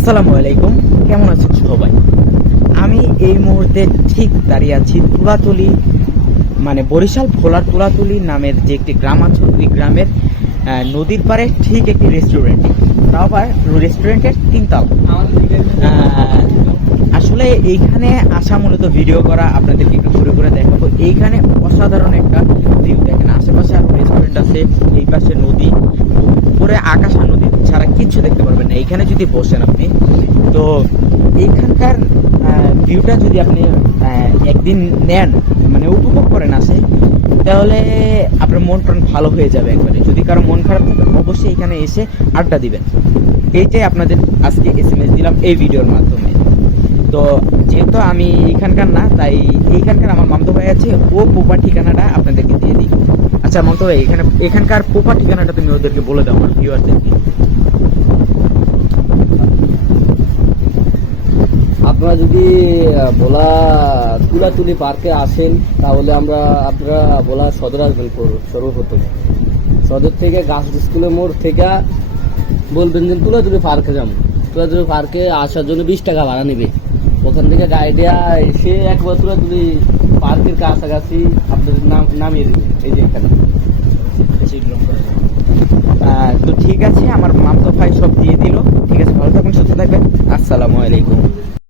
আসসালামু আলাইকুম, কেমন আছেন সবাই? আমি এই মুহূর্তে ঠিক দাঁড়িয়ে আছি তুলাতলি, মানে বরিশাল ভোলার তুলাতলি নামের যে একটি গ্রাম আছে, ওই গ্রামের নদীর পাড়ে ঠিক একটি রেস্টুরেন্ট। তাও আবার রেস্টুরেন্টের তিনতলা। আসলে এইখানে আসা মূলত ভিডিও করা, আপনাদেরকে একটু ঘুরে ঘুরে দেখাবো। এইখানে অসাধারণ একটা ভিউ দেখেন, আশেপাশে আরো রেস্টুরেন্ট আছে, এই পাশে নদী, উপরে আকাশ আর নদী ছাড়া কিচ্ছু দেখতে পারবেন না এইখানে যদি বসেন আপনি। তো এইখানকার ভিউটা যদি আপনি একদিন নেন, মানে উপভোগ করেন আসে, তাহলে আপনার মন প্রাণ ভালো হয়ে যাবে একবারে। যদি কারো মন খারাপ থাকে অবশ্যই এখানে এসে আড্ডা দিবেন। এইটাই আপনাদের আজকে এসএমএস দিলাম এই ভিডিওর মাধ্যমে। তো যেহেতু আমি এখানকার না, তাই এইখানকার আমার মামতো ভাই আছে, ও প্রপার ঠিকানাটা আপনাদেরকে দিয়ে দিই। আচ্ছা মামতো ভাই, এখানকার প্রপার ঠিকানাটা তুমি ওদেরকে বলে দাও আমার ভিউয়ারদেরকে। আপনারা যদি ভোলা তুলাতুলি পার্কে আসেন তাহলে আপনারা ভোলা সদর আসবেন। সর্বপ্রথম সদর থেকে গাছ স্কুলের মোড় থেকে বলবেন যে তুলাতুলি পার্কে যাবো। তুলাতুলি পার্কে আসার জন্য 20 টাকা ভাড়া নেবে। ওখান থেকে গাইডিয়া এসে একবার তুলাতুলি পার্কের কাছাকাছি আপনাদের নামিয়ে দেবে। এই যে এখানে